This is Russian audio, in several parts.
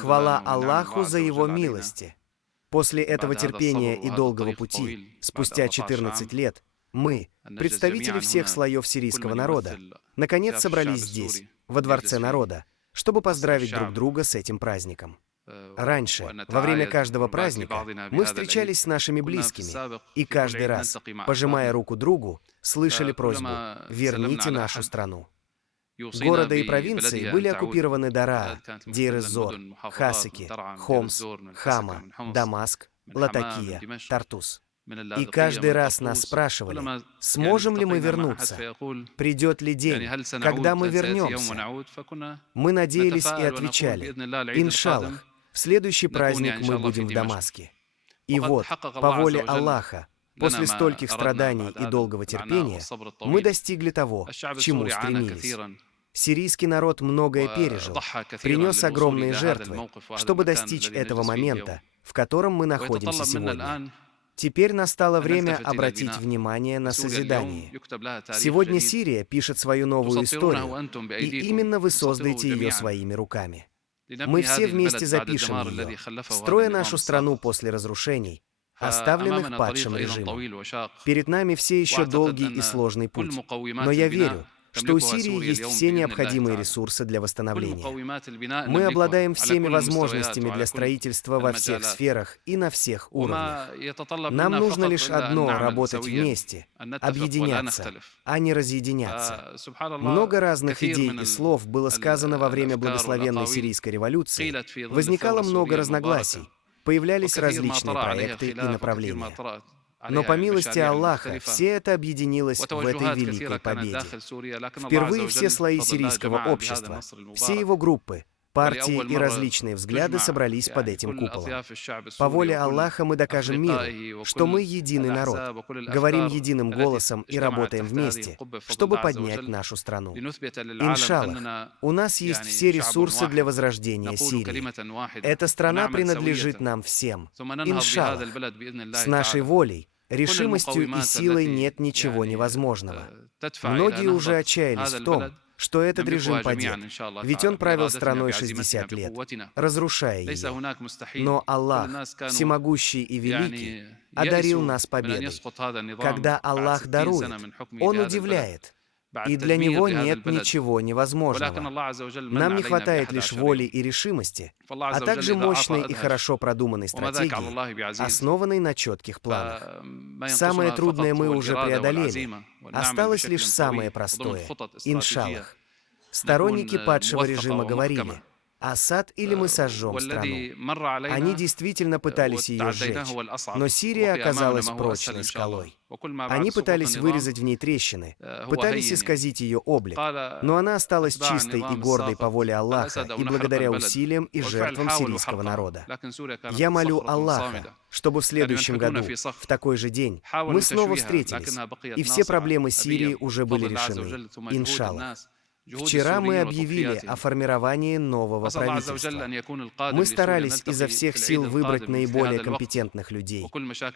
Хвала Аллаху за Его милости. После этого терпения и долгого пути, спустя 14 лет, мы, представители всех слоев сирийского народа, наконец собрались здесь, во Дворце народа, чтобы поздравить друг друга с этим праздником. Раньше, во время каждого праздника, мы встречались с нашими близкими, и каждый раз, пожимая руку другу, слышали просьбу «Верните нашу страну». Города и провинции были оккупированы Дараа, Дейр-эз-Зор, Хасаки, Хомс, Хама, Дамаск, Латакия, Тартус. И каждый раз нас спрашивали, сможем ли мы вернуться, придет ли день, когда мы вернемся. Мы надеялись и отвечали, иншаллах, в следующий праздник мы будем в Дамаске. И вот, по воле Аллаха, после стольких страданий и долгого терпения, мы достигли того, к чему стремились. Сирийский народ многое пережил, принес огромные жертвы, чтобы достичь этого момента, в котором мы находимся сегодня. Теперь настало время обратить внимание на созидание. Сегодня Сирия пишет свою новую историю, и именно вы создаете ее своими руками. Мы все вместе запишем ее, строя нашу страну после разрушений, оставленных падшим режимом. Перед нами все еще долгий и сложный путь, но я верю, что у Сирии есть все необходимые ресурсы для восстановления. Мы обладаем всеми возможностями для строительства во всех сферах и на всех уровнях. Нам нужно лишь одно — работать вместе, объединяться, а не разъединяться. Много разных идей и слов было сказано во время благословенной сирийской революции, возникало много разногласий, появлялись различные проекты и направления. Но по милости Аллаха все это объединилось в этой великой победе. Впервые все слои сирийского общества, все его группы, партии и различные взгляды собрались под этим куполом. По воле Аллаха мы докажем миру, что мы единый народ, говорим единым голосом и работаем вместе, чтобы поднять нашу страну. Иншаллах, у нас есть все ресурсы для возрождения Сирии. Эта страна принадлежит нам всем. Иншаллах, с нашей волей, решимостью и силой нет ничего невозможного. Многие уже отчаялись в том, что этот режим падет, ведь он правил страной 60 лет, разрушая ее. Но Аллах, всемогущий и великий, одарил нас победой. Когда Аллах дарует, Он удивляет, и для Него нет ничего невозможного. Нам не хватает лишь воли и решимости, а также мощной и хорошо продуманной стратегии, основанной на четких планах. Самое трудное мы уже преодолели, осталось лишь самое простое — иншаллах. Сторонники падшего режима говорили: Асад или мы сожжем страну. Они действительно пытались ее сжечь, но Сирия оказалась прочной скалой. Они пытались вырезать в ней трещины, пытались исказить ее облик, но она осталась чистой и гордой по воле Аллаха и благодаря усилиям и жертвам сирийского народа. Я молю Аллаха, чтобы в следующем году, в такой же день, мы снова встретились, и все проблемы Сирии уже были решены. Иншаллах. Вчера мы объявили о формировании нового правительства. Мы старались изо всех сил выбрать наиболее компетентных людей,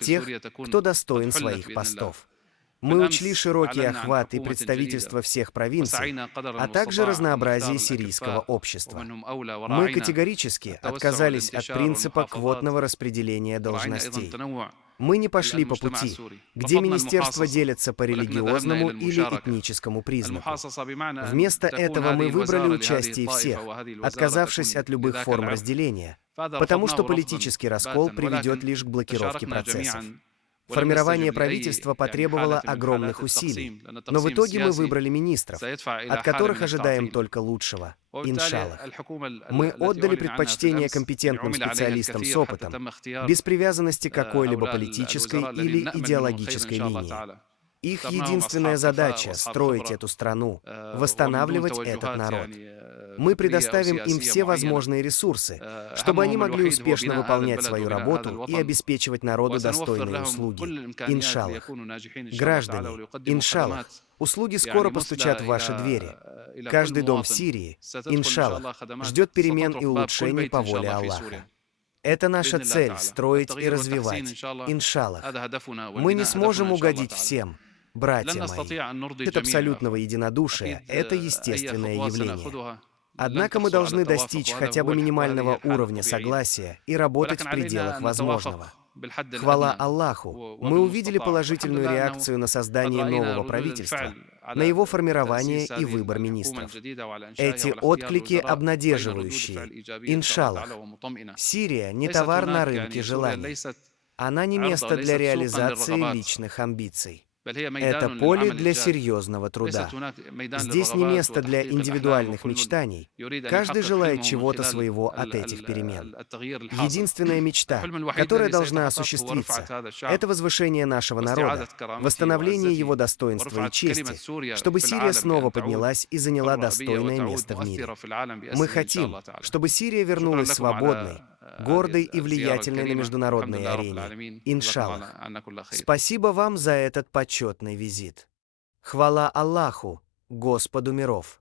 тех, кто достоин своих постов. Мы учли широкий охват и представительство всех провинций, а также разнообразие сирийского общества. Мы категорически отказались от принципа квотного распределения должностей. Мы не пошли по пути, где министерства делятся по религиозному или этническому признаку. Вместо этого мы выбрали участие всех, отказавшись от любых форм разделения, потому что политический раскол приведет лишь к блокировке процессов. Формирование правительства потребовало огромных усилий, но в итоге мы выбрали министров, от которых ожидаем только лучшего. Иншаллах. Мы отдали предпочтение компетентным специалистам с опытом, без привязанности к какой-либо политической или идеологической линии. Их единственная задача — строить эту страну, восстанавливать этот народ. Мы предоставим им все возможные ресурсы, чтобы они могли успешно выполнять свою работу и обеспечивать народу достойные услуги. Иншаллах. Граждане, иншаллах, услуги скоро постучат в ваши двери. Каждый дом в Сирии, иншаллах, ждет перемен и улучшений по воле Аллаха. Это наша цель — строить и развивать. Иншаллах. Мы не сможем угодить всем, братья мои. От абсолютного единодушия — это естественное явление. Однако мы должны достичь хотя бы минимального уровня согласия и работать в пределах возможного. Хвала Аллаху, мы увидели положительную реакцию на создание нового правительства, на его формирование и выбор министров. Эти отклики обнадеживающие. Иншаллах. Сирия не товар на рынке желаний. Она не место для реализации личных амбиций. Это поле для серьезного труда. Здесь не место для индивидуальных мечтаний. Каждый желает чего-то своего от этих перемен. Единственная мечта, которая должна осуществиться, это возвышение нашего народа, восстановление его достоинства и чести, чтобы Сирия снова поднялась и заняла достойное место в мире. Мы хотим, чтобы Сирия вернулась свободной, гордой и влиятельной на международной арене. Иншаллах. Спасибо вам за этот почетный визит. Хвала Аллаху, Господу миров.